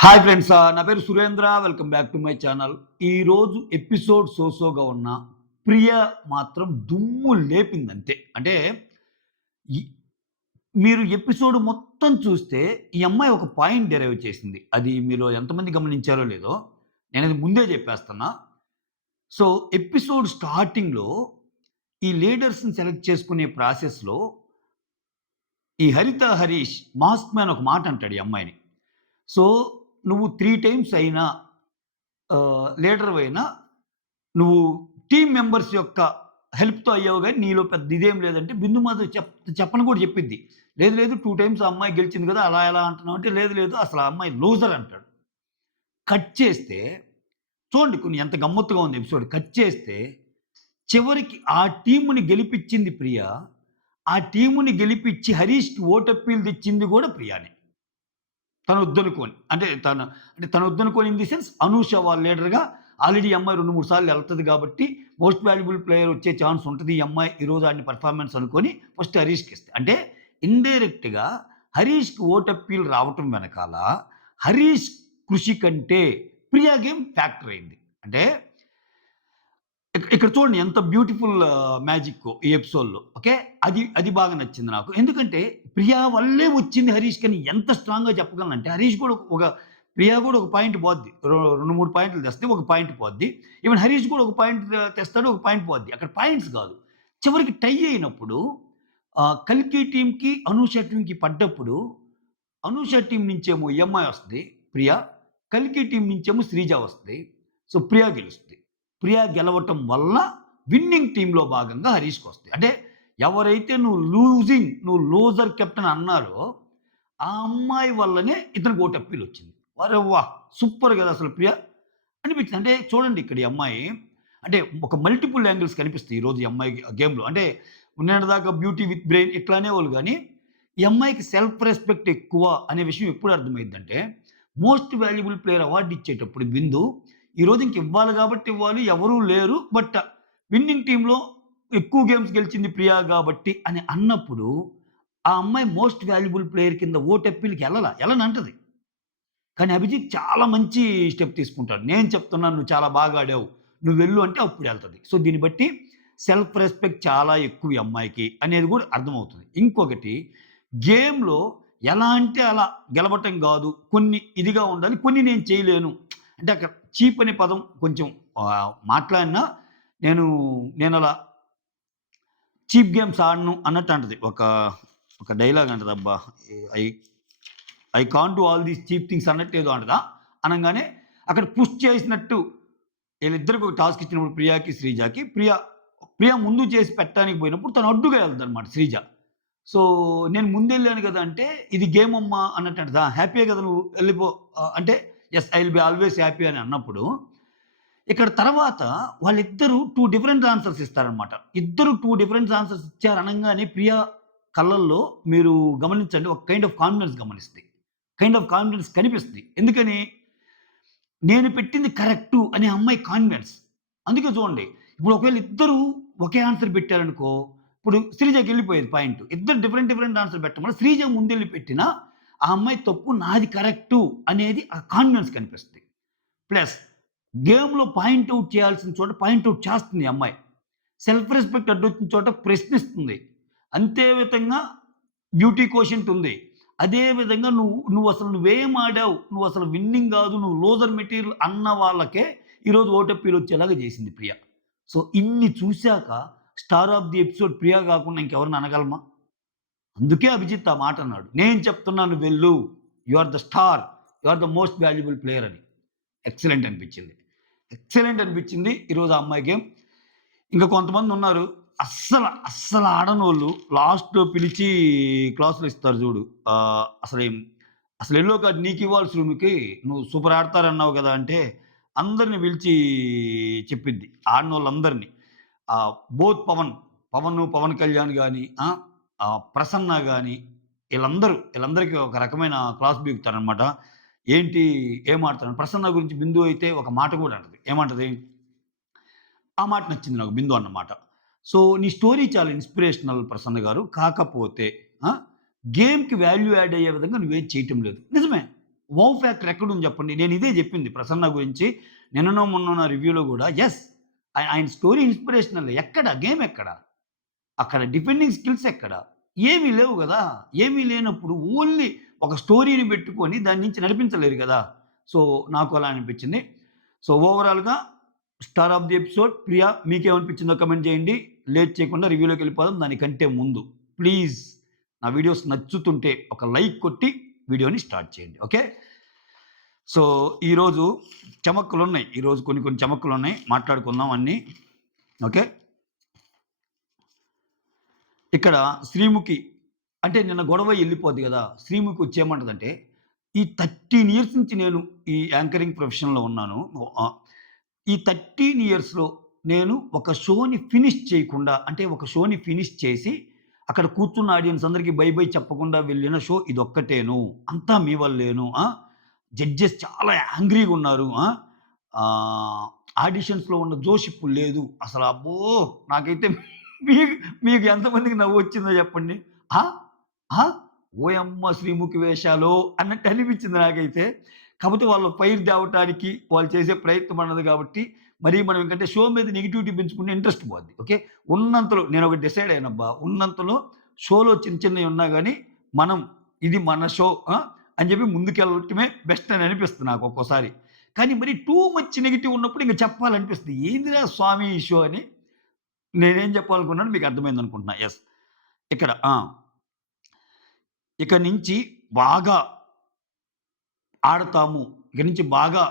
Hi friends, నా పేరు Surendra. Welcome back to my channel. ఈరోజు ఎపిసోడ్ సోసోగా ఉన్న ప్రియ మాత్రం దుమ్ము లేపిందంతే. అంటే ఈ మీరు ఎపిసోడ్ మొత్తం చూస్తే ఈ అమ్మాయి ఒక పాయింట్ డెరైవ్ చేసింది. అది మీలో ఎంతమంది గమనించారో లేదో నేనది ముందే చెప్పేస్తున్నా. సో, ఎపిసోడ్ స్టార్టింగ్‌లో ఈ లీడర్స్‌ని సెలెక్ట్ చేసుకునే ప్రాసెస్‌లో ఈ హరిత హరీష్ మాస్క్ మ్యాన్ ఒక మాట అంటాడు ఈ అమ్మాయిని. సో, నువ్వు 3 టైమ్స్ అయినా లీడర్‌వైనా నువ్వు టీమ్ మెంబర్స్ యొక్క హెల్ప్‌తో అయ్యావు గానీ, నీలో పెద్ద ఇదేం లేదంటే బిందు మాధవ్ చెప్పను కూడా చెప్పిద్ది. లేదు, లేదు 2 టైమ్స్ ఆ అమ్మాయి గెలిచింది కదా! అలా ఎలా అంటున్నావు అంటే, లేదు, లేదు అసలు ఆ అమ్మాయి లూజర్ అంటాడు. కట్ చేస్తే చూడండి కొన్ని ఎంత గమ్మత్తుగా ఉంది ఎపిసోడ్. కట్ చేస్తే చివరికి ఆ టీమ్‌ని గెలిపిచ్చింది ప్రియ. ఆ టీమ్‌ని గెలిపిచ్చి హరీష్‌కి ఓటప్పీలు తెచ్చింది కూడా ప్రియానే. తనొద్దనుకోని. తనొద్దనుకోని ఇన్ ది సెన్స్ అనూష వాళ్ళ లీడర్‌గా ఆల్రెడీ ఈ అమ్మాయి 2, 3 సార్లు ఎళ్తది కాబట్టి మోస్ట్ వాల్యుబుల్ ప్లేయర్ వచ్చే ఛాన్స్ ఉంటది. ఈ అమ్మాయి ఈరోజు ఆడిన పెర్ఫార్మన్స్ అనుకోని ఫస్ట్ హరీష్‌కిస్తే. అంటే ఇండైరెక్ట్‌గా హరీష్‌కి ఓటప్పీలు రావటం వెనకాల హరీష్ కృషి కంటే ప్రియా గేమ్ ఫ్యాక్టర్ అయింది. అంటే ఇక్కడ చూడండి ఎంత బ్యూటిఫుల్ మ్యాజిక్కో ఈ ఎపిసోడ్‌లో. ఓకే. అది బాగా నచ్చింది నాకు. ఎందుకంటే ప్రియా వల్లే వచ్చింది హరీష్‌కి అని ఎంత స్ట్రాంగ్‌గా చెప్పగలనంటే హరీష్ కూడా ప్రియా కూడా ఒక పాయింట్ పోద్ది. 2, 3 పాయింట్లు తెస్తే ఒక పాయింట్ పోద్ది. ఈవెన్ హరీష్ కూడా ఒక పాయింట్ తెస్తాడు. ఒక పాయింట్ పోద్ది. అక్కడ పాయింట్స్ కాదు. చివరికి టై అయినప్పుడు కల్కి టీమ్‌కి, అనూష టీమ్‌కి పడ్డప్పుడు అనూష టీమ్ నుంచేమో ఈ అమ్మాయి వస్తది ప్రియా. కల్కి టీమ్ నుంచేమో శ్రీజ వస్తది. సో, ప్రియా గెలుస్తది. ప్రియా గెలవటం వల్ల విన్నింగ్ టీమ్‌లో భాగంగా హరీష్‌కొస్తాయి. అంటే ఎవరైతే నువ్వు లూజర్ కెప్టెన్ అన్నారో, ఆ అమ్మాయి వల్లనే ఇతనికి ఓటప్పీలొచ్చింది. అరె వాహ్! సూపర్ గదా! అసలు ప్రియా అనిపించింది. అంటే చూడండి ఇక్కడ ఈ అమ్మాయి అంటే ఒక మల్టిపుల్ యాంగిల్స్ కనిపిస్తాయి ఈరోజు ఈ అమ్మాయి గేమ్‌లో. అంటే మొన్నటిదాకా బ్యూటీ విత్ బ్రెయిన్ ఇట్లా అనేవాళ్ళు గానీ, ఈ అమ్మాయికి సెల్ఫ్ రెస్పెక్ట్ ఎక్కువ అనే విషయం ఎప్పుడు అర్థమైద్దంటే, మోస్ట్ వాల్యుబుల్ ప్లేయర్ అవార్డ్ ఇచ్చేటప్పుడు బిందు, ఈరోజు ఇంక ఇవ్వాలి కాబట్టి ఇవ్వాలి. ఎవరు లేరు. బట్ విన్నింగ్ టీమ్‌లో ఎక్కువ గేమ్స్ గెలిచింది ప్రియా గాబట్టి అని అన్నప్పుడు, ఆ అమ్మాయి మోస్ట్ వాల్యుబుల్ ప్లేయర్ కింద ఓటప్పీలకి ఎళ్ళనంటది. కానీ అభిజిత్ చాలా మంచి స్టెప్ తీసుకుంటాడు. నేను చెప్తున్నాను నువ్వు చాలా బాగా ఆడావు. నువ్వెళ్ళు అంటే అప్పుడెళ్తది. సో, దీన్ని బట్టి సెల్ఫ్ రెస్పెక్ట్ చాలా ఎక్కువ ఈ అమ్మాయికి అనేది గూడా అర్థమవుతుంది. ఇంకొకటి గేమ్‌లో ఎలా అంటే అలా గెలవటం గాదు. కొన్ని ఇదిగా ఉండాలి. కొన్ని నేను చేయలేను. అంటే అక్కడ చీప్ అనే పదం కొంచెం మాట్లాడినా నేను నేనలా చీప్ గేమ్స్ ఆడను అన్నట్టు అంటది. ఒక డైలాగ్ అంటదబ్బా! I I can't do all these cheap things అన్నట్టు ఏదో అంటదా? అనంగానే అక్కడ పుష్ చేసినట్టు ఈళ్ళిద్దరికి ఒక టాస్క్ ఇచ్చినప్పుడు ప్రియాకి, శ్రీజాకి ప్రియ ముందు చేసి పెట్టడానికి పోయినప్పుడు తను అడ్డుగా ఎళ్తదనమాట శ్రీజ. సో, నేను ముందెళ్ళాను గదా! అంటే ఇది గేమ్ అమ్మా అన్నట్టు అంటదా? హ్యాపీయే గదా! నువ్వు ఎళ్ళిపో అంటే yes I will be always happy అని అన్నప్పుడు, ఇక్కడ తర్వాత వాళ్ళిద్దరూ 2 డిఫరెంట్ ఆన్సర్స్ ఇస్తారనమాట. ఇద్దరు 2 డిఫరెంట్ ఆన్సర్స్ ఇచ్చారనంగానే ప్రియ కళ్ళల్లో మీరు గమనించండి ఒక కైండ్ ఆఫ్ కాన్ఫిడెన్స్ గమనిస్తది. కైండ్ ఆఫ్ కాన్ఫిడెన్స్ కనిపిస్తది. ఎందుకని? నేను పెట్టింది కరెక్టు అనే అమ్మాయి కాన్ఫిడెన్స్. అందుకే చూడండి. ఇప్పుడు ఒకవేళ ఇద్దరు ఒకే ఆన్సర్ పెట్టారనుకో, ఇప్పుడు శ్రీజకెళ్ళిపోయేది పాయింట్. ఇద్దరు డిఫరెంట్ డిఫరెంట్ ఆన్సర్ పెట్టడం వల్ల శ్రీజ ముందెళ్ళి పెట్టినా, ఆ అమ్మాయి తప్పు నాది కరెక్టు అనేది ఆ కాన్ఫిడెన్స్ కనిపిస్తది. ప్లస్ గేమ్‌లో పాయింట్ ఔట్ చేయాల్సిన చోట పాయింట్ ఔట్ చేస్తుంది ఈ అమ్మాయి. సెల్ఫ్ రెస్పెక్ట్ అడ్డొచ్చిన చోట ప్రశ్నిస్తుంది. అంతే విధంగా బ్యూటీ కోషెంట్ ఉంది. అదే విధంగా నువ్వేం ఆడావు? నువ్వసలు విన్నింగ్ గాదు. నువ్వు లూజర్ మెటీరియల్ అన్న వాళ్ళకే ఈరోజు ఓటప్పీలొచ్చేలాగా జేసింది ప్రియ. సో, ఇన్ని చూసాక స్టార్ ఆఫ్ ది ఎపిసోడ్ ప్రియ గాకుండా ఇంకెవరిని అనగలమా? అందుకే అభిజిత్ ఆ మాటన్నాడు. నేను చెప్తున్నాను వెళ్ళు. You are the star. You are the most valuable player అని. ఎక్సలెంట్ అనిపించింది. ఎక్సలెంట్ అనిపించింది ఈరోజు ఆ అమ్మాయి గేమ్. ఇంకా కొంతమందున్నారు అస్సలు ఆడనోళ్ళు లాస్ట్‌లో పిలిచి క్లాసులు ఇస్తారు జూడు. అసలు యెల్లో కార్డ్ నీకివ్వాల్సినోనికి నువ్వు సూపర్ ఆడతారన్నావు గదా! అంటే అందరిని పిలిచి చెప్పిద్ది. ఆడినోళ్ళందరిని. బోత్ పవన్ కళ్యాణ్ గాని, ప్రసన్న గాని ఈళ్ళందరికీ ఒక రకమైన క్లాస్ పీకుతారనమాట. ఏంటి ఏం ఆడుతున్నావు? ప్రసన్న గురించి బిందు అయితే ఒక మాట గూడా అంటది. ఏమంటది? ఆ మాట నచ్చింది నాకు బిందు అన్న మాట. సో, నీ స్టోరీ చాలా ఇన్‌స్పిరేషనల్ ప్రసన్న గారు. కాకపోతే ఆ! గేమ్‌కి వాల్యూ యాడ్ అయ్యే విధంగా నువ్వేం చేయటం లేదు. నిజమే. వావ్ ఫ్యాక్టర్ ఎక్కడుంది చెప్పండి? నేను ఇదే జెప్పింది ప్రసన్న గురించి. నిన్ననో, మొన్ననో రివ్యూలో గూడా యెస్. ఆయన స్టోరీ ఇన్‌స్పిరేషనల్. ఎక్కడ? గేమ్ ఎక్కడ? అక్కడ డిఫెండింగ్ స్కిల్స్ ఎక్కడ? ఏమి లేవు గదా! ఏమీ లేనప్పుడు ఓన్లీ ఒక స్టోరీని బెట్టుకొని దాని నుంచి నడిపించలేరు గదా! సో, నాకు అలా అనిపించింది. సో, ఓవరాల్‌గా star of the episode Priya మీకేమనిపించిందో కామెంట్ జేయండి. లేట్ చేయకుండా రివ్యూలోకెళ్ళిపోదాం. దానికంటే ముందు ప్లీజ్ నా వీడియోస్ నచ్చుతుంటే ఒక లైక్ కొట్టి వీడియోని స్టార్ట్ చేయండి. ఓకే. సో, ఈరోజు చమక్కులున్నాయి. ఈరోజు కొన్ని కొన్ని చమక్కులున్నాయి. మాట్లాడుకుందాం అన్నీ. ఓకే. ఇక్కడ శ్రీముఖి అంటే నిన్న గొడవ ఎళ్ళిపోద్ది గదా! శ్రీముఖి వచ్చి ఏమంటదంటే, ఈ 13 ఇయర్స్ నుంచి నేను ఈ యాంకరింగ్ ప్రొఫెషన్‌లో ఉన్నాను. ఈ 13 ఇయర్స్‌లో నేను ఒక షోని ఫినిష్ చేయకుండా అంటే ఒక షోని ఫినిష్ చేసి, అక్కడ కూర్చున్న ఆడియన్స్ అందరికి బై బై చెప్పకుండా వెళ్ళిన షో ఇదొక్కటేను. అంతా మీ వల్లేను. జడ్జెస్ చాలా యాంగ్రీగున్నారు. ఆడిషన్స్‌లో ఉన్న జోష్ ఇప్పుడు లేదు. అసలు అబ్బో! నాకైతే మీకు మీకు ఎంతమందికి నవ్వొచ్చిందో చెప్పండి. ఆ! ఆ! ఓయమ్మ శ్రీముఖి వేషాలో అన్నట్టు అనిపించింది నాకైతే. కాపోతే వాళ్ళు ఫైర్ తేవటానికి వాళ్ళు చేసే ప్రయత్నం అన్నది కాబట్టి, మరి మనం ఏంటంటే షో మీద నెగటివిటీ పెంచుకుంటే ఇంట్రెస్ట్ పోద్ది. ఓకే. ఉన్నంతలో నేనొకటి డిసైడ్ అయ్యానబ్బా! ఉన్నంతలో షోలో చిన్న చిన్నయి ఉన్నా గాని, మనం ఇది మన షో అని చెప్పి ముందుకెళ్ళటమే బెస్ట్ అని అనిపిస్తుంది నాకు ఒక్కోసారి. కానీ మరి టూ మచ్ నెగెటివ్ ఉన్నప్పుడు ఇంక చెప్పాలనిపిస్తుంది. ఏందిరా స్వామి ఈ షో అని నేనేం చెప్పాలనుకున్నానో మీకు అర్థమైందనుకుంటున్నా. యెస్. ఇక్కడ ఇక నుంచి బాగా ఆడతాము. ఇక నుంచి బాగా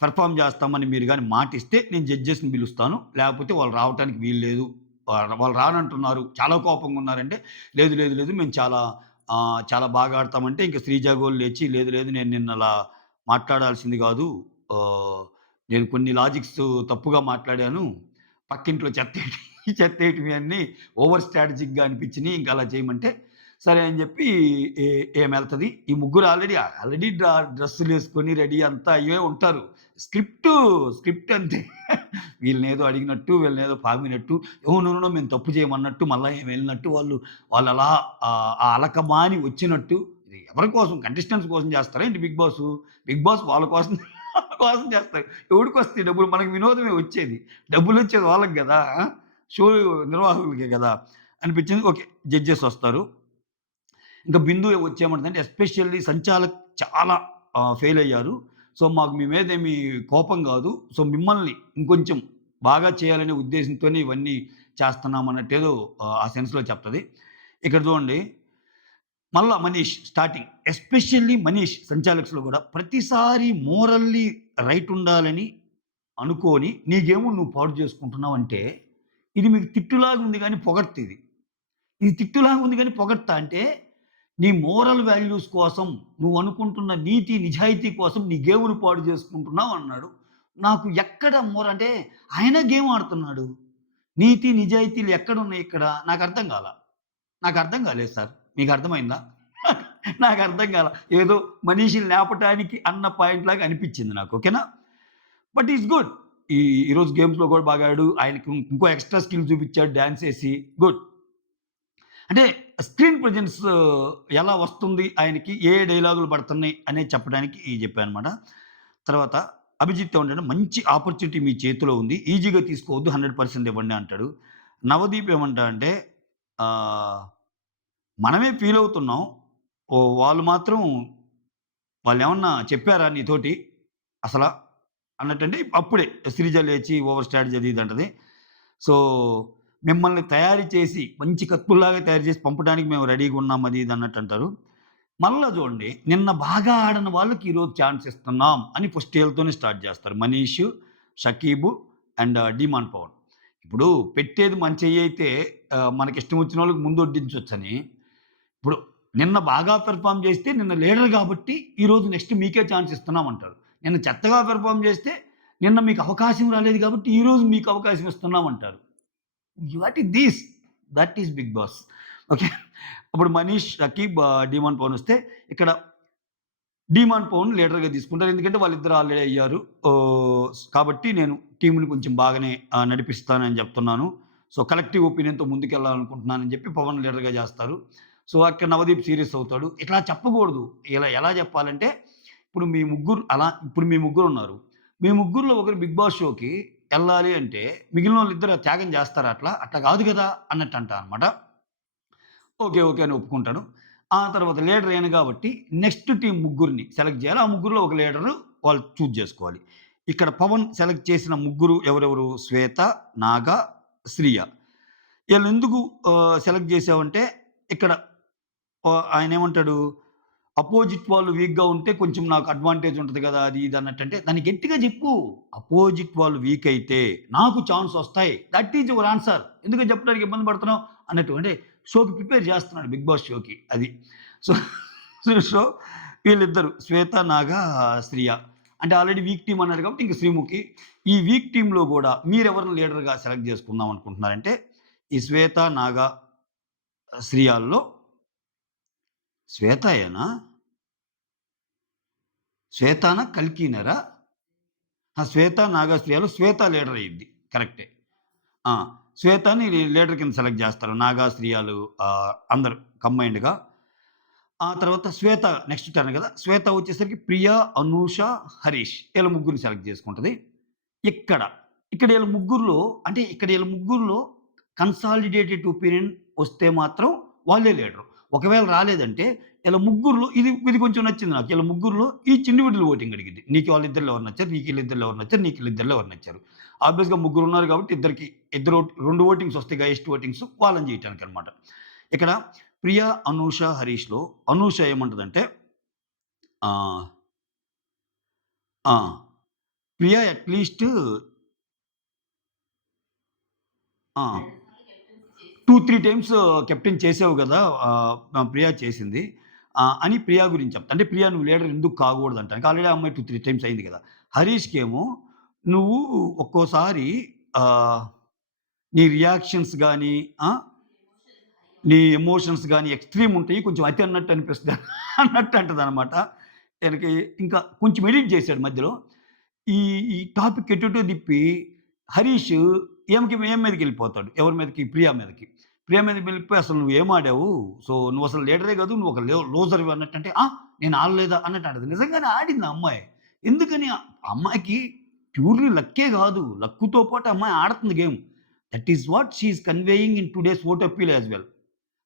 పెర్ఫార్మ్ చేస్తామని మీరు గాని మాటిస్తే నేను జడ్జెస్‌ని పిలుస్తాను. లేకపోతే వాళ్ళు రావటానికి వీలు లేదు. వాళ్ళు రానంటున్నారు. చాలా కోపంగా ఉన్నారంటే, లేదు, లేదు, లేదు మేము చాలా బాగా ఆడతామంటే ఇంక శ్రీజ గోలు లేచి లేదు, లేదు నేను నిన్నలా మాట్లాడాల్సింది గాదు. ఆహ్, నేను కొన్ని లాజిక్స్ తప్పుగా మాట్లాడాను. పక్కింట్లో చెత్తేయటం ఇయన్నీ ఓవర్ స్ట్రాటజిక్‌గా అనిపించినియి. ఇంక అలా చేయమంటే సరే అని జెప్పి ఈమెళ్తది. ఈ ముగ్గురు ఆల్రెడీ డ్రెస్సులేసుకొని రెడీ అంతా అయ్యే ఉంటారు. స్క్రిప్ట్ అంతే. వీళ్ళనేదో అడిగినట్టు, వీళ్ళనేదో పామినట్టు, నో, నో, నో మేము తప్పు చేయమన్నట్టు, మళ్ళా వెళ్ళినట్టు వాళ్ళలా ఆ అలకమాని వచ్చినట్టు. ఇది ఎవరి కోసం? కంటెస్టెంట్స్ కోసం చేస్తారా ఏంటి బిగ్ బాసు? బిగ్ బాస్ వాళ్ళ కోసం వాళ్ళ కోసం చేస్తారు. ఎవడికొస్తాయి డబ్బులు? మనకు వినోదమే వచ్చేది. డబ్బులొచ్చేది వాళ్ళకి గదా! షో నిర్వాహకులకే గదా! అనిపించింది. ఓకే. జడ్జెస్ వస్తారు. ఇంకా బిందు వచ్చేమంటదంటే ఎస్పెషల్లీ సంచాలక్ చాలా ఫెయిల్ అయ్యారు. సో, మాకు మీ మీదేమి కోపం గాదు. సో, మిమ్మల్ని ఇంకొంచెం బాగా చేయాలనే ఉద్దేశంతోనే ఇవన్నీ చేస్తున్నామన్నట్టేదో ఆ సెన్స్‌లో చెప్తది. ఇక్కడ చూడండి మళ్ళా మనీష్ స్టార్టింగ్. ఎస్పెషల్లీ మనీష్ సంచాలక్స్‌లో గూడా ప్రతిసారి మోరల్లీ రైట్ ఉండాలని అనుకోని నీ గేమును నువ్వు పాడు చేసుకుంటున్నావంటే, ఇది మీకు తిట్టులాగా ఉంది గానీ పొగడ్తిది. ఇది తిట్టులాగా ఉంది గానీ పొగడ్తా అంటే నీ మోరల్ వాల్యూస్ కోసం నువ్వనుకుంటున్న నీతి, నిజాయితీ కోసం నీ గేమ్‌ని పాడు చేసుకుంటున్నావు అన్నాడు. నాకు ఎక్కడ అంటే ఆయన గేమ్ ఆడుతున్నాడు. నీతి, నిజాయితీలు ఎక్కడున్నాయి ఇక్కడ? నాకర్థం కాల. నాకర్థం కాలేదు సార్. మీకర్థమైందా? నాకర్థం కాల. ఏదో మనీషిని లేపటానికి అన్న పాయింట్ లాగా అనిపిచ్చింది నాకు. ఓకేనా? But is good. ఈ ఈరోజు గేమ్స్‌లో కూడా బాగా ఆడాడు. ఆయనకి ఇంకో ఎక్స్‌ట్రా స్కిల్ చూపిచ్చాడు డాన్స్ ఏసి. గుడ్. అంటే స్క్రీన్ ప్రెజెన్స్ ఎలా వస్తుంది ఆయనకి, ఏ డైలాగులు పడుతున్నాయి అనేది చెప్పడానికి చెప్పాననమాట. తర్వాత అభిజిత్ ఏమంటాడు, "మంచి ఆపర్చునిటీ మీ చేతిలో ఉంది. ఈజీగా తీసుకోవద్దు. 100% ఇవ్వండి" అంటాడు. నవదీప్ ఏమంటాడంటే, ఆహ్, మనమే ఫీల్ అవుతున్నాం. వాళ్ళు మాత్రం వాళ్ళేమన్నా చెప్పారా నీతోటి అసల? అన్నట్టంటే అప్పుడే శ్రీజ లేచి ఓవర్ స్ట్రాటజీ అది ఇది అంటది. సో, మిమ్మల్ని తయారు చేసి మంచి కత్తుల్లాగా తయారు చేసి పంపడానికి మేము రెడీగా ఉన్నాం అది ఇది అన్నట్టంటారు. మళ్ళా చూడండి నిన్న బాగా ఆడని వాళ్ళకి ఈరోజు ఛాన్స్ ఇస్తున్నాం అని ఫస్ట్ ఈళ్ళతోనే స్టార్ట్ చేస్తారు. Manish, Shakib and Demon Pavan. ఇప్పుడు పెట్టేది మన చెయ్యయితే మనకిష్టం వచ్చినోళ్ళకి ముందొడ్డించొచ్చని. ఇప్పుడు నిన్న బాగా పెర్ఫార్మ్ చేస్తే నిన్న లీడర్ కాబట్టి ఈరోజు నెక్స్ట్ మీకే ఛాన్స్ ఇస్తున్నాం అంటారు. నిన్న చెత్తగా పెర్ఫార్మ్ చేస్తే నిన్న మీకు అవకాశం రాలేదు కాబట్టి ఈరోజు మీకు అవకాశం ఇస్తున్నాం అంటారు. What is this? That is Bigg Boss. Okay. అప్పుడు మనీష్, రకీబ్, డీమాన్ పవన్ వస్తే ఇక్కడ డీమాన్ పవన్ లీడర్‌గా తీసుకుంటారు. ఎందుకంటే వాళ్ళిద్దరు ఆల్రెడీ అయ్యారు. కాబట్టి నేను టీమ్‌ని కొంచెం బాగానే నడిపిస్తానని చెప్తున్నాను. సో, కలెక్టివ్ ఒపీనియన్‌తో ముందుకెళ్ళాలనుకుంటున్నానని చెప్పి పవన్ లీడర్‌గా చేస్తారు. సో, అక్కడ నవదీప్ సీరియస్ అవుతాడు. ఇట్లా చెప్పకూడదు. ఇలా ఎలా చెప్పాలంటే ఇప్పుడు మీ ముగ్గురున్నారు. మీ ముగ్గురిలో ఒకరు 'బిగ్ బాస్' షోకి ఎళ్ళాలి అంటే మిగిలినోళ్ళిద్దరు త్యాగం చేస్తారా అట్లా? అట్లా కాదు గదా! అన్నట్టు అంటా అనమాట. ఓకే. ఓకే. అని ఒప్పుకుంటాను. ఆ తర్వాత లీడర్ ఈయన గాబట్టి నెక్స్ట్ టీమ్ ముగ్గురిని సెలెక్ట్ జేయాలి. ఆ ముగ్గురిలో ఒక లీడరు వాళ్ళు చూజ్ జేసుకోవాలి. ఇక్కడ పవన్ సెలెక్ట్ చేసిన ముగ్గురు ఎవరెవరు? శ్వేత, నాగ, శ్రియ. ఈళ్ళనెందుకు సెలెక్ట్ జేసావంటే ఇక్కడ ఆయనేమంటాడు? అపోజిట్ వాళ్ళు వీక్‌గా ఉంటే కొంచెం నాకు అడ్వాంటేజ్ ఉంటది గదా! అది ఇది అన్నట్టంటే దాన్ని గట్టిగా జెప్పు. అపోజిట్ వాళ్ళు వీక్ అయితే నాకు ఛాన్సొస్తాయి. That is your answer. ఎందుకని చెప్పడానికి ఇబ్బంది పడుతున్నావు? అన్నట్టు. అంటే షోకి ప్రిపేర్ జేస్తున్నాడు 'బిగ్ బాస్' షోకి అది. సో, సో వీళ్ళిద్దరు శ్వేత, నాగ, శ్రియ. అంటే ఆల్రెడీ వీక్ టీమ్ అన్నారు కాబట్టి ఇంక శ్రీముఖి. ఈ వీక్ టీమ్‌లో గూడా మీరెవరిని లీడర్‌గా సెలెక్ట్ జేసుకుందాం అనుకుంటున్నారంటే ఈ శ్వేత, నాగ, శ్రియాల్లో శ్వేతయేనా? శ్వేతానా? కల్కినరా? ఆ! శ్వేత, నాగశ్రియాలో శ్వేత లీడర్ అయ్యిద్ది. కరెక్టే. ఆ! శ్వేతని లీడర్ కింద సెలెక్ట్ జేస్తారు. నాగ, శ్రియాలు అందరూ కంబైన్డ్‌గా. ఆ తర్వాత శ్వేత నెక్స్ట్ టర్న్ గదా! శ్వేత వచ్చేసరికి ప్రియ, అనూష, హరీష్ ఈళ్ళ ముగ్గురిని సెలెక్ట్ జేసుకుంటది. ఇక్కడ, ఇక్కడ ఈళ్ళ ముగ్గురిలో కన్సాలిడేటెడ్ ఒపీనియన్ వస్తే మాత్రం వాళ్ళే లీడరు. ఒకవేళ రాలేదంటే ఈళ్ళ ముగ్గురిలో ఇది కొంచెం నచ్చింది నాకు. ఈళ్ళ ముగ్గురిలో ఈచ్ ఇండివిడ్యువల్ ఓటింగ్ అడిగిద్ది. నీకు వాళ్ళిద్దరిలో ఎవరు నచ్చారు? నీకు ఈళ్ళిద్దరిలో ఎవరు నచ్చారు? నీకు ఈళ్ళిద్దరిలో ఎవరు నచ్చారు? ఆబ్వియస్‌గా ముగ్గురున్నారు కాబట్టి ఇద్దరు 2 ఓటింగ్స్ వస్తాయి హైయెస్ట్ ఓటింగ్స్ వాళ్ళని జేయటానికనమాట. ఇక్కడ ప్రియ, అనూష, హరీష్‌లో అనూష ఏమంటదంటే ఆహ్, ఆ! ప్రియ అట్‌లీస్ట్ ఆ! 2, 3 టైమ్స్ కెప్టెన్ చేసావు గదా! ప్రియా చేసింది. అని ప్రియా గురించి చెప్తా. అంటే ప్రియా నువ్వు లీడర్ ఎందుకు కాకూడదంటానికి ఆల్రెడీ ఆ అమ్మాయి 2, 3 టైమ్స్ అయింది గదా! హరీష్‌కేమో నువ్వు ఒక్కోసారి ఆహ్, నీ రియాక్షన్స్ గాని, ఆ! నీ ఎమోషన్స్ గాని ఎక్స్‌ట్రీమ్ ఉంటాయి. కొంచెం అతి అన్నట్టు అనిపిస్తది అన్నట్టు అంటదనమాట. ఈయనకి ఇంకా కొంచెం ఎడిట్ చేసాడు మధ్యలో. ఈ ఈ టాపిక్ ఎటెటో తిప్పి హరీష్ ఈమె మీదకెళ్ళిపోతాడు. ఎవరి మీదకి? ప్రియా మీదకి. ప్రియా మీదకి వెళ్ళిపోయి అసలు నువ్వేం ఆడావు? సో, నువ్వసలు లీడరే కాదు. నువ్వు ఒక లూజర్‌వి అన్నట్టంటే, నేను ఆడలేదా అన్నట్టు అంటది. నిజంగానే ఆడింది ఆ అమ్మాయి. ఎందుకని ఆ అమ్మాయికి ప్యూర్‌లీ లక్కే కాదు. లక్కుతో పాటు ఆ అమ్మాయి ఆడుతుంది game. That is what she is conveying in today's vote appeal as well.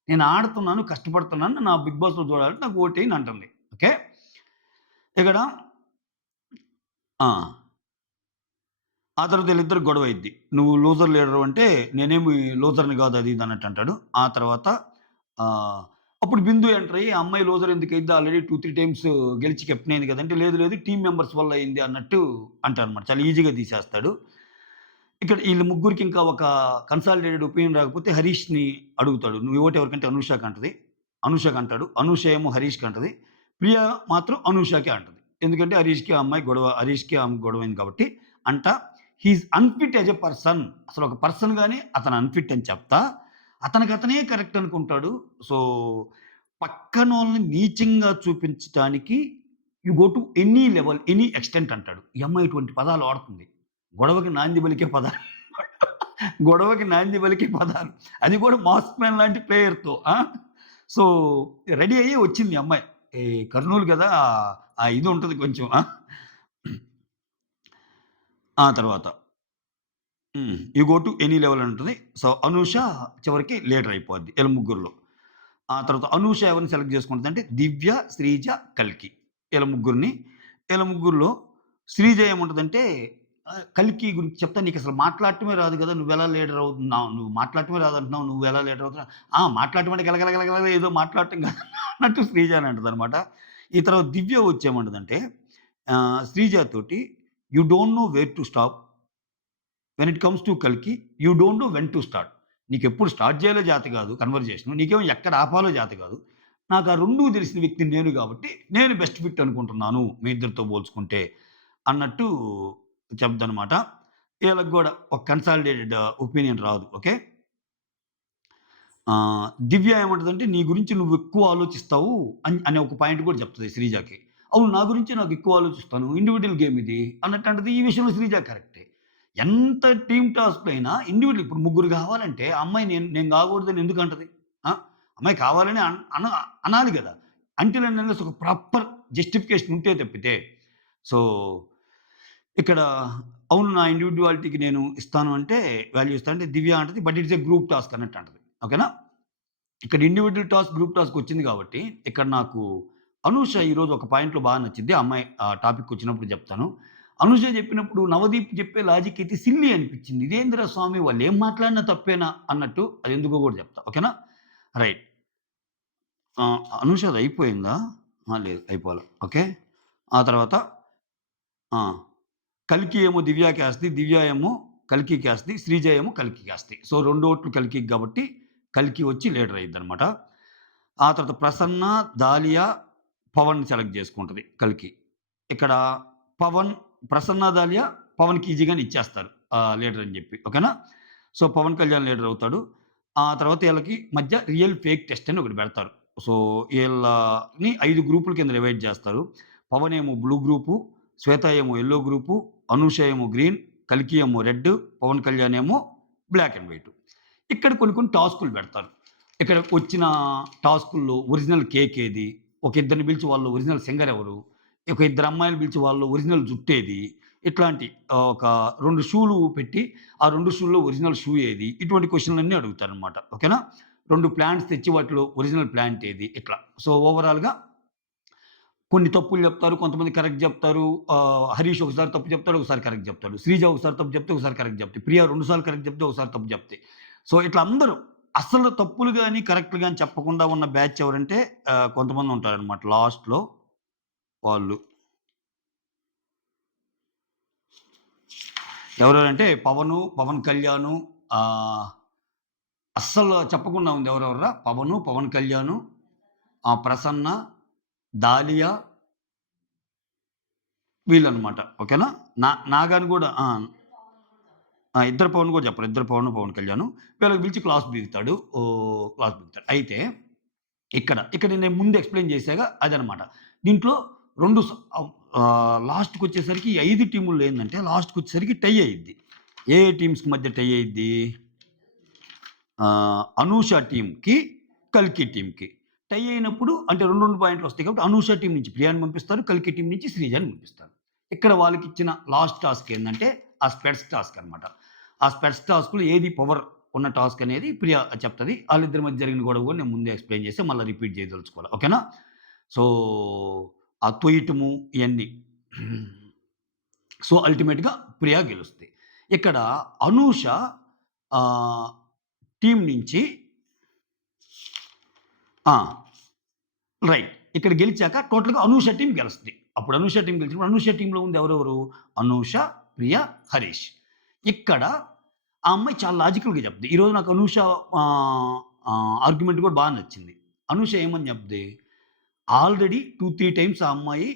నేను ఆడుతున్నాను, కష్టపడుతున్నాను. నా బిగ్ బాస్‌లో చూడాలంటే నాకు ఓటెయ్యని అంటుంది. ఓకే. ఇక్కడ ఆ! ఆ తర్వాత వీళ్ళిద్దరికి గొడవయిద్ది. "నువ్వు లూజర్ లీడరు" అంటే, "నేనేమి లూజర్‌ని గాదు" అది ఇది అన్నట్టు అంటాడు. ఆ తర్వాత ఆహ్, అప్పుడు బిందు ఎంటర్ అయ్యి, "ఆ అమ్మాయి లూజర్ ఎందుకయిద్ది? ఆల్రెడీ 2, 3 టైమ్స్ గెలిచి కెప్టెన్ అయింది కదా!" అంటే, "లేదు లేదు టీమ్ మెంబర్స్ వల్ల అయింది" అన్నట్టు అంటాడన్నమాట. చాలా ఈజీగా తీసేస్తాడు. ఇక్కడ ఈళ్ళ ముగ్గురికి ఇంకా ఒక కన్సాలిడేటెడ్ ఒపీనియన్ రాకపోతే హరీష్‌ని అడుగుతాడు. "నువ్వు ఓటు ఎవరికంటే" అనూషకంటది. అనూషకంటాడు. అనూష ఏమో హరీష్‌కంటది. ప్రియ మాత్రం అనూషకే అంటది. ఎందుకంటే హరీష్‌కి ఆమెకి గొడవైంది కాబట్టి అంట he is unfit as a person. అసలు ఒక పర్సన్‌గానే అతను అన్‌ఫిట్ అని చెప్తా, అతనికతనే కరెక్ట్ అనుకుంటాడు. సో, పక్కనోళ్ళని నీచంగా చూపించటానికి you go to any level, any extent అంటాడు. ఈ అమ్మాయి ఇటువంటి పదాలు వాడుతుంది. గొడవకి నాంది పలికే పదాలు. గొడవకి నాంది పలికే పదాలు. అది కూడా మాస్ మ్యాన్ లాంటి ప్లేయర్‌తో. సో, రెడీ అయ్యి వచ్చింది ఈ అమ్మాయి. ఈ కర్నూలు గదా! ఆ ఇది ఉంటది కొంచెం. ఆ తర్వాత you go to any level అని ఉంటది. సో, అనూష చివరికి లీడర్ అయిపోద్ది ఈళ్ళ ముగ్గురిలో. ఆ తర్వాత అనూష ఎవరిని సెలెక్ట్ చేసుకుంటదంటే దివ్య, శ్రీజ, కల్కి ఈళ్ళ ముగ్గురిని. ఈళ్ళ ముగ్గురిలో శ్రీజ ఏముంటదంటే కల్కి గురించి చెప్తా నీకసలు మాట్లాడటమే రాదు గదా! నువ్వెలా లీడర్ అవుతున్నావు? నువ్వు మాట్లాడటమే రాదంటున్నావు. నువ్వెలా లీడర్ అవుతున్నావు? మాట్లాడటం అంటే గలగలగలగల ఏదో మాట్లాడటం కాదు అన్నట్టు శ్రీజ అని అంటదనమాట. ఈ తర్వాత దివ్య వచ్చేమంటదంటే శ్రీజ తోటి you don't know where to stop. When it comes to కల్కి you don't know when to start. నీకెప్పుడు స్టార్ట్ చేయాలో చేత కాదు కన్వర్జేషన్. నీకేమో ఎక్కడ ఆపాలో చేత కాదు. నాకు ఆ 2 తెలిసిన వ్యక్తిని నేను గాబట్టి, నేను బెస్ట్ ఫిట్ అనుకుంటున్నాను మీ ఇద్దరితో పోల్చుకుంటే అన్నట్టు చెప్దనమాట. ఈళ్ళకి గూడా ఒక కన్సాలిడేటెడ్ ఒపీనియన్ రాదు. ఓకే. దివ్య ఏమంటదంటే, "నీ గురించి నువ్వెక్కువ ఆలోచిస్తావు" అనే ఒక పాయింట్ కూడా చెప్తది శ్రీజకి. అవును. నా గురించి నాకెక్కువ ఆలోచిస్తాను. ఇండివిడ్యువల్ గేమ్ ఇది అన్నట్టంటది. ఈ విషయంలో శ్రీజ కరెక్టే. ఎంత టీమ్ టాస్క్‌లో అయినా ఇండివిడ్యువల్ ఇప్పుడు ముగ్గురు గావాలంటే, ఆ అమ్మాయి నేను నేను గాకూడదని ఎందుకంటది? ఆ! అమ్మాయి కావాలని అనాలి గదా! అంటిల్ అండ్ అన్లెస్ ఒక ప్రాపర్ జస్టిఫికేషన్ ఉంటే తప్పితే. సో, ఇక్కడ అవును నా ఇండివిడ్యువాలిటీకి నేను ఇస్తాను అంటే వాల్యూ ఇస్తాను అంటే దివ్య అంటది. But it's a group task అన్నట్టు అంటది. ఓకేనా? ఇక్కడ ఇండివిడ్యువల్ టాస్క్, గ్రూప్ టాస్క్ వచ్చింది కాబట్టి ఇక్కడ నాకు అనూష ఈరోజు ఒక పాయింట్‌లో బాగా నచ్చింది. ఆ అమ్మాయి టాపిక్ వచ్చినప్పుడు చెప్తాను. అనూష చెప్పినప్పుడు నవదీప్ చెప్పే లాజిక్ అయితే సిల్లీ అనిపించింది. ఇదేందిరా స్వామి వాళ్ళేం మాట్లాడినా తప్పేనా అన్నట్టు అదెందుకో కూడా చెప్తా. ఓకేనా? రైట్. అనూషది అయిపోయిందా? లేదు అయిపోలా. ఓకే. ఆ తర్వాత ఆ! కల్కి ఏమో దివ్యాకేస్తది. దివ్య ఏమో కల్కికేస్తది. శ్రీజ ఏమో కల్కికేస్తది. సో 2 ఓట్లు కల్కికి కాబట్టి కల్కి వచ్చి లీడర్ అయ్యిద్దనమాట. ఆ తర్వాత ప్రసన్న, దాలియా, పవన్‌ని సెలెక్ట్ చేసుకుంటది కల్కి. ఇక్కడ పవన్, ప్రసన్న, దాలియా పవన్‌కి ఈజీగానే ఇచ్చేస్తారు. లీడర్ అని జెప్పి. ఓకేనా? సో, పవన్ కళ్యాణ్ లీడర్ అవుతాడు. ఆ తర్వాత ఈళ్ళకి మధ్య రియల్ ఫేక్ టెస్ట్ అని ఒకటి పెడతారు. సో, ఈళ్ళని 5 గ్రూపుల కింద డివైడ్ చేస్తారు. పవన్ ఏమో బ్లూ గ్రూపు, శ్వేత ఏమో యెల్లో గ్రూపు, అనూష ఏమో గ్రీన్, కల్కి ఏమో రెడ్, పవన్ కళ్యాణ్ ఏమో బ్లాక్ అండ్ వైట్. ఇక్కడ కొన్ని కొన్ని టాస్కులు పెడతారు. ఇక్కడ వచ్చిన టాస్కుల్లో ఒరిజినల్ కేక్ ఏది? ఒక ఇద్దరిని పిలిచి వాళ్ళు ఒరిజినల్ సింగర్ ఎవరు? ఒక ఇద్దరు అమ్మాయిలని పిలిచి వాళ్ళు ఒరిజినల్ జుట్టేది? ఇట్లాంటి ఒక 2 షూలు పెట్టి, ఆ 2 షూల్లో ఒరిజినల్ షూ ఏది? ఇటువంటి క్వెషన్‌లన్నీ అడుగుతారనమాట. ఓకేనా? 2 ప్లాంట్స్ తెచ్చి వాటిలో ఒరిజినల్ ప్లాంట్ ఏది? ఇట్లా. సో, ఓవరాల్‌గా కొన్ని తప్పులు చెప్తారు. కొంతమంది కరెక్ట్ జెప్తారు. హరీష్ ఒకసారి తప్పు చెప్తాడు. ఒకసారి కరెక్ట్ జెప్తాడు. శ్రీజ ఒకసారి తప్పు చెప్తే, ఒకసారి కరెక్ట్ చెప్తది. ప్రియ 2 సార్లు కరెక్ట్ చెప్తే, ఒకసారి తప్పు చెప్తది. సో, ఇట్లా అందరూ అస్సలు తప్పులు గాని, కరెక్ట్‌లు గాని చెప్పకుండా ఉన్న బ్యాచ్ ఎవరంటే కొంతమంది ఉంటారనమాట లాస్ట్‌లో వాళ్ళు. ఎవరెవరంటే పవను, పవన్ కళ్యాణు ఆహ్, అస్సలు చెప్పకుండా ఉంది ఎవరెవర్రా? పవను, పవన్ కళ్యాణు, ప్రసన్న, దాలియా వీళ్ళనమాట. ఓకేనా? నాగాని గూడా ఇద్దరు పవన్ గూడా చెప్పరు. ఇద్దరు పవన్, పవన్ కళ్యాణ్. వీళ్ళకి పిలిచి క్లాస్ పీకుతాడు. క్లాస్ పీకుతాడు. అయితే ఇక్కడ నేను ముందు ఎక్స్‌ప్లెయిన్ చేశాగా అదనమాట. దీంట్లో 2 లాస్ట్‌కొచ్చేసరికి ఈ 5 టీముల్లో ఏందంటే లాస్ట్‌కొచ్చేసరికి టై అయ్యిద్ది. ఏ టీమ్స్‌కి మధ్య టై అయ్యిద్ది? అనూష టీమ్‌కి, కల్కి టీమ్‌కి. టై అయినప్పుడు అంటే 2, 2 పాయింట్‌లొస్తాయి కాబట్టి అనూష టీమ్ నుంచి ప్రియాని పంపిస్తారు. కల్కి టీమ్ నుంచి శ్రీజని పంపిస్తారు. ఇక్కడ వాళ్ళకిచ్చిన లాస్ట్ టాస్క్ ఏందంటే ఆ స్పెట్స్ టాస్క్ అనమాట. ఆ స్పెట్స్ టాస్క్‌లో ఏది పవర్ ఉన్న టాస్క్ అనేది ప్రియ చెప్తది. ఆళ్ళిద్దరి మధ్య జరిగిన గొడవ కూడా నేను ముందే ఎక్స్‌ప్లెయిన్ చేశా. మళ్ళా రిపీట్ చేయదలుచుకోలా. ఓకేనా? సో, ఆ తొయ్యటము ఇయన్నీ. సో, అల్టిమేట్‌గా ప్రియ గెలుస్తది. ఇక్కడ అనూష ఆహ్, టీమ్ నుంచి ఆ! రైట్. ఇక్కడ గెలిచాక టోటల్‌గా అనూష టీమ్ గెలుస్తది. అప్పుడు అనూష టీమ్ గెలిచినప్పుడు అనూష టీమ్‌లో ఉంది ఎవరెవరు? అనూష, ప్రియ, హరీష్. ఇక్కడ ఆ అమ్మాయి చాలా లాజికల్‌గా చెప్ద్ది. ఈరోజు నాకు అనూష ఆర్గ్యుమెంట్ కూడా బాగా నచ్చింది. అనూష ఏమని చెప్ది? ఆల్రెడీ 2, 3 టైమ్స్ ఆ అమ్మాయి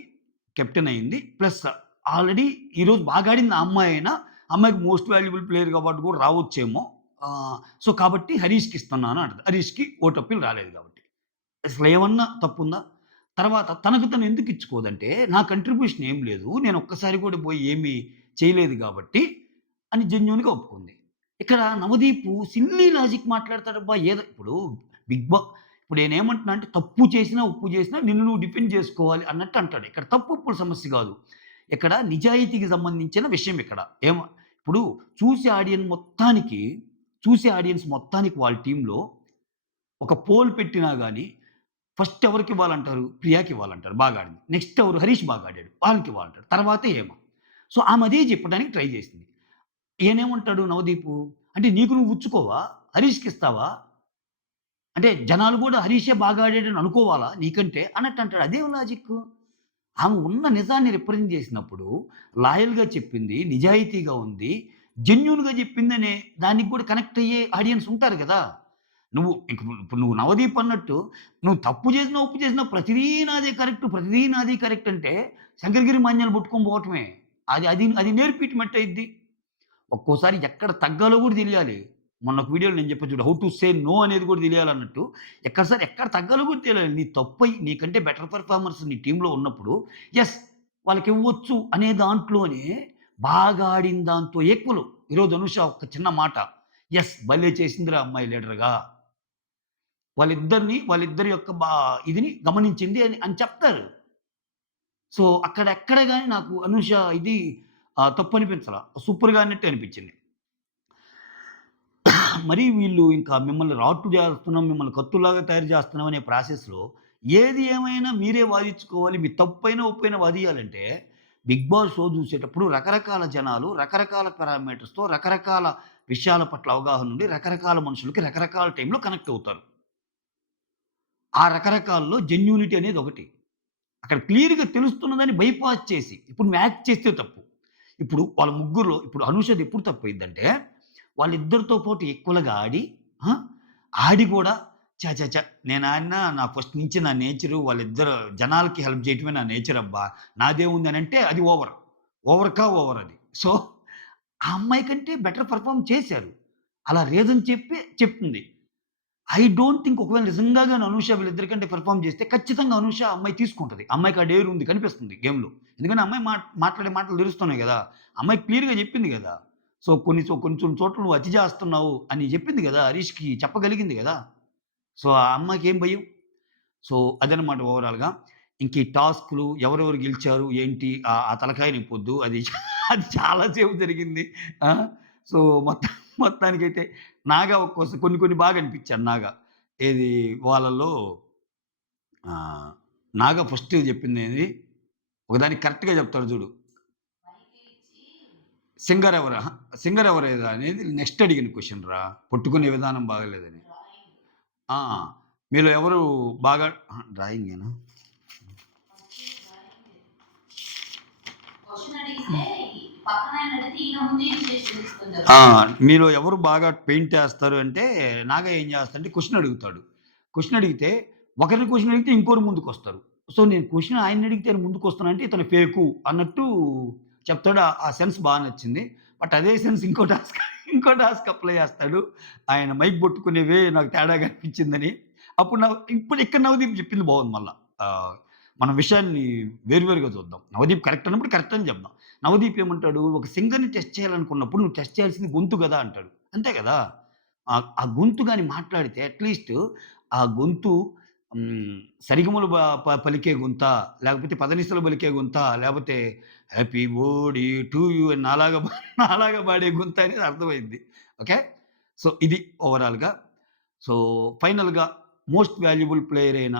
కెప్టెన్ అయింది. ప్లస్ ఆల్రెడీ ఈరోజు బాగా ఆడింది ఆ అమ్మాయి అయినా, అమ్మాయికి మోస్ట్ వాల్యుబుల్ ప్లేయర్ అవార్డ్ కూడా రావచ్చేమో. సో, కాబట్టి హరీష్‌కి ఇస్తున్నాను అంటది. హరీష్‌కి ఓటు అప్పీల్ రాలేదు కాబట్టి. అసలేమన్నా తప్పుందా? తర్వాత తనకు తను ఎందుకు ఇచ్చుకోదంటే, నా కంట్రిబ్యూషన్ ఏం లేదు. నేను ఒక్కసారి కూడా పోయి ఏమి చేయలేదు గాబట్టి అని జెన్యూన్‌గా ఒప్పుకుంది. ఇక్కడ నవదీపు సిల్లీ లాజిక్ మాట్లాడతాడబ్బా! ఏదో ఇప్పుడు బిగ్ బా ఇప్పుడు నేనేమంటున్నా అంటే తప్పు చేసినా, ఒప్పు చేసినా నిన్ను నువ్వు డిఫెండ్ చేసుకోవాలి అన్నట్టు అంటాడు. ఇక్కడ తప్పు, ఒప్పుల సమస్య గాదు. ఇక్కడ నిజాయితీకి సంబంధించిన విషయం ఇక్కడ. ఇప్పుడు చూసే ఆడియన్స్ మొత్తానికి వాళ్ళ టీమ్‌లో ఒక పోల్ పెట్టినా గాని ఫస్ట్ ఎవరికివ్వాలంటారు? ప్రియాకివ్వాలంటారు బాగా ఆడింది. నెక్స్ట్ ఎవరు? హరీష్ బాగా ఆడాడు. వాళ్ళకివ్వాలంటారు. తర్వాతే హేమ. సో, ఆమె అదే చెప్పడానికి ట్రై చేసింది. ఈయనేమంటాడు నవదీపు, అంటే నీకు నువ్వు ఉచ్చుకోవా? హరీష్‌కిస్తావా? అంటే జనాలు గూడా హరీషే బాగా ఆడాడని అనుకోవాలా నీకంటే అన్నట్టంటాడు. అదేం లాజిక్కు? ఆమె ఉన్న నిజాన్ని రిప్రజెంట్ చేసినప్పుడు లాయల్‌గా చెప్పింది, నిజాయితీగా ఉంది, జెన్యూన్‌గా చెప్పిందనే దానికి కూడా కనెక్ట్ అయ్యే ఆడియన్స్ ఉంటారు గదా! ఇప్పుడు నువ్వు నవదీప్ అన్నట్టు నువ్వు తప్పు చేసినా, ఒప్పు చేసినా ప్రతిదీ నాదే కరెక్ట్, ప్రతిదీ నాది కరెక్ట్ అంటే శంకరగిరి మాన్యాలు పట్టుకొని పోవటమే. అది నేర్పియటం ఎట్టయిద్ది? ఒక్కోసారి ఎక్కడ తగ్గాలో గూడా తెలియాలి. మొన్న ఒక వీడియోలో నేను చెప్పా చూడు. హౌ టు సే నో అనేది కూడా తెలియాలన్నట్టు. ఎక్కడ తగ్గాలో కూడా తెలియాలి. నీ తప్పై నీకంటే బెటర్ పెర్ఫార్మర్స్ నీ టీమ్‌లో ఉన్నప్పుడు యెస్ వాళ్ళకివ్వచ్చు అనే దాంట్లోనే బాగా ఆడిన దాంతో ఈక్వల్. ఈరోజు అనుష ఒక చిన్న మాట. యెస్ భలే చేసిందిరా అమ్మాయి లీడర్‌గా. వాళ్ళిద్దరి యొక్క ఇదిని గమనించింది అని చెప్తారు. సో, అక్కడెక్కడ గాని నాకు అనూష ఇది తప్పనిపించలా. సూపర్‌గా అన్నట్టే అనిపించింది. మరి వీళ్ళు ఇంకా మిమ్మల్ని రాట్టు చేస్తున్నాం, మిమ్మల్ని కత్తుల్లాగా తయారు చేస్తున్నాం అనే ప్రాసెస్‌లో ఏది ఏమైనా మీరే వాదించుకోవాలి. మీ తప్పైనా, ఒప్పైనా వాదియాలంటే 'బిగ్ బాస్' షో చూసేటప్పుడు రకరకాల జనాలు, రకరకాల పారామీటర్స్‌తో, రకరకాల విషయాల పట్ల అవగాహన ఉండి, రకరకాల మనుషులకి రకరకాల టైంలో కనెక్ట్ అవుతారు. ఆ రకరకాల్లో జెన్యూనిటీ అనేది ఒకటి. అక్కడ క్లియర్‌గా తెలుస్తున్నదని బైపాస్ చేసి, ఇప్పుడు నువ్వు యాక్ట్ చేస్తే తప్పు. ఇప్పుడు వాళ్ళ ముగ్గురిలో ఇప్పుడు అనూషది ఎప్పుడు తప్పయిద్దంటే, వాళ్ళిద్దరితో పాటు ఈక్వల్‌గా ఆడి ఆ! ఆడి గూడా ఛ! ఛ! ఛ! నేను ఆడినా నా ఫస్ట్ నుంచి నా నేచరు వాళ్ళిద్దరు జనాలకి హెల్ప్ చేయటమే నా నేచర్ అబ్బా! నాదేముంది అనంటే అది ఓవర్. ఓవర్ అది. సో, ఆ అమ్మాయి కంటే బెటర్ పెర్ఫార్మ్ చేశారు. అలా రీజన్ చెప్పి చెప్తుంది. ఐ డోంట్ థింక్ ఒకవేళ నిజంగా గాని అనూష వీళ్ళిద్దరికంటే పెర్ఫార్మ్ చేస్తే ఖచ్చితంగా అనూష ఆ అమ్మాయి తీసుకుంటది. అమ్మాయికి ఆ డేర్ ఉంది కనిపిస్తుంది గేమ్‌లో. ఎందుకంటే ఆ అమ్మాయి మాట్లాడే మాటలు తెలుస్తున్నాయి గదా! అమ్మాయి క్లియర్‌గా చెప్పింది గదా! సో, కొంచెం చోట్ల నువ్వు అతి చేస్తున్నావు అని చెప్పింది గదా! హరీష్‌కి చెప్పగలిగింది గదా! సో, ఆ అమ్మాయికేం భయం? సో, అదనమాట ఓవరాల్‌గా. ఇంక ఈ టాస్క్‌లు ఎవరెవరు గెలిచారు? ఏంటి? ఆ తలకాయ నొప్పొద్దు. అది అది చాలా సేపు జరిగింది. ఆ! సో, మొత్తానికైతే నాగా ఒక్కోసారి కొన్ని కొన్ని బాగా అనిపించారు నాగా. ఏది వాళ్ళలో ఆహ్, నాగా ఫస్ట్ చెప్పిందేది ఒకదానికి కరెక్ట్‌గా చెప్తాడు చూడు. సింగర్ ఎవరు? అహా! సింగర్ ఎవరేదా అనేది నెక్స్ట్ అడిగిన క్వెషన్ రా. పట్టుకునే విధానం బాగాలేదని. ఆ! మీలో ఎవరు బాగా అహా! డ్రాయింగేనా? ఆ! మీలో ఎవరు బాగా పెయింట్ చేస్తారు అంటే, నాగా ఏం చేస్తాడంటే క్వెషన్ అడుగుతాడు. క్వెషన్ అడిగితే, ఒకరిని క్వెషన్ అడిగితే ఇంకోరు ముందుకొస్తారు. సో, నేను క్వెషన్ ఆయన్ని అడిగితే ఆయన ముందుకొస్తున్నా అంటే ఇతను ఫేకు అన్నట్టు చెప్తాడు. ఆ సెన్స్ బా నచ్చింది. బట్ అదే సెన్స్ ఇంకో టాస్క్ అప్లై చేస్తాడు. ఆయన మైక్ పట్టుకునే వే నాకు తేడాగా అనిపించిందని. అప్పుడు ఇప్పుడు ఇక్కడ నవదీప్ చెప్పింది బాగుంది మళ్ళా. ఆహ్, మనం విషయాన్ని వేరుగా చూద్దాం. నవదీప్ కరెక్ట్ అన్నప్పుడు కరెక్ట్ అని చెప్దాం. నవదీప్ ఏమంటాడు, ఒక సింగర్‌ని టెస్ట్ చేయాలనుకున్నప్పుడు నువ్వు టెస్ట్ చేయాల్సింది గొంతు గదా! అంటాడు. అంతే గదా! ఆ గొంతు గాని మాట్లాడితే అట్‌లీస్ట్ ఆ గొంతు హ్మ్, సరిగమలు బ ప పలికే గొంతా? లేకపోతే పదనిసలు పలికే గొంతా? లేపోతే హ్యాపీ బర్త్‌డే టు యూ అని నాలాగా పాడే గొంతా అనేది అర్థమైద్ది. ఓకే. సో, ఇది ఓవరాల్‌గా. సో, ఫైనల్‌గా మోస్ట్ వాల్యుబుల్ ప్లేయర్ అయిన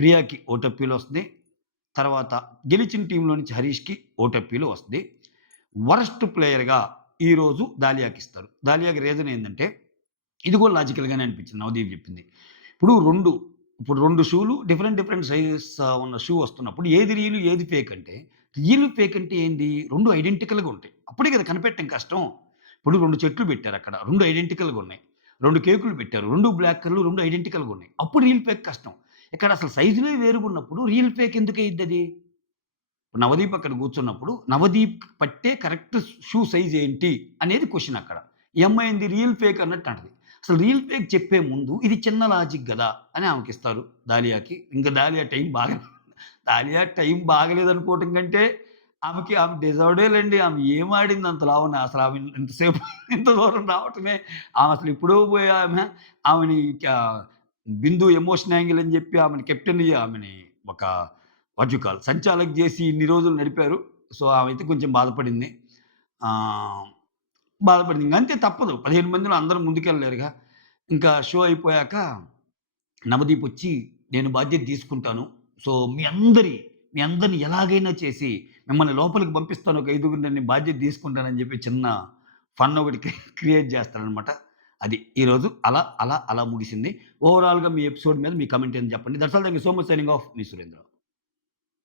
ప్రియాకి ఓటప్పీలొస్తుంది. తర్వాత గెలిచిన టీమ్‌లో నుంచి హరీష్‌కి ఓటప్పీలు వస్తది. వరస్ట్ ప్లేయర్‌గా ఈరోజు దాలియాకిస్తారు. దాలియాకి రీజన్ ఏందంటే, ఇది కూడా లాజికల్‌గానే అనిపించింది నవదీప్ చెప్పింది. ఇప్పుడు 2 షూలు డిఫరెంట్ సైజెస్ ఉన్న షూ వస్తున్నప్పుడు ఏది రియల్, ఏది ఫేక్ అంటే, రియల్, ఫేక్ అంటే ఏంది? 2 ఐడెంటికల్‌గా ఉంటాయి. అప్పుడే కదా కనిపెట్టడం కష్టం. ఇప్పుడు 2 చెట్లు పెట్టారక్కడ. 2 ఐడెంటికల్‌గా ఉన్నాయి. 2 కేకులు పెట్టారు. 2 బ్లాక్ కలర్‌లు 2 ఐడెంటికల్‌గా ఉన్నాయి. అప్పుడు రియల్, ఫేక్ కష్టం. ఇక్కడ అసలు సైజులే వేరుగున్నప్పుడు రియల్, ఫేక్ ఎందుకయిద్దది? నవదీప్ అక్కడ కూర్చున్నప్పుడు, నవదీప్ పట్టే కరెక్ట్ షూ సైజ్ ఏంటి? అనేది క్వెషన్ అక్కడ. ఈ అమ్మాయి ఏంది రియల్, ఫేక్ అన్నట్టు అంటది. అసలు రియల్, ఫేక్ చెప్పే ముందు ఇది చిన్న లాజిక్ గదా! అని ఆమెకిస్తారు దాలియాకి. ఇంక దాలియా టైం బాగలేదనుకోవటం కంటే ఆమె డిజర్వ్‌డే లెండి. ఆమె ఏం ఆడింది అంత లావున అసలామె ఇంతసేపు ఇంత దూరం రావటమే ఆమె అసలు ఎప్పుడో పోయే ఆమెని బిందు ఎమోషన్ యాంగిల్ అని చెప్పి ఆమెని ఒక వాట్ యూ కాల్ సంచాలక్ జేసి ఇన్ని రోజులు నడిపారు. సో, ఆమైతే కొంచెం బాధపడింది. ఆహ్, బాధపడింది. ఇంగంతే తప్పదు. 15 మందిలో అందరూ ముందుకెళ్ళలేరుగా. ఇంకా షో అయిపోయాక నవదీపొచ్చి, "నేను బాధ్యత తీసుకుంటాను. సో, మీ అందరిని ఎలాగైనా చేసి మిమ్మల్ని లోపలికి పంపిస్తాను. ఒక ఐదుగురిని నేను బాధ్యత తీసుకుంటానని" చెప్పి చిన్న ఫన్ ఒకటి క్రియేట్ చేస్తాడనమాట. అది ఈరోజు అలా ముగిసింది. ఓవరాల్‌గా మీ ఎపిసోడ్ మీద మీ కామెంట్ ఏంది చెప్పండి. That's all. Thank you so much. Signing off. Me Surendra.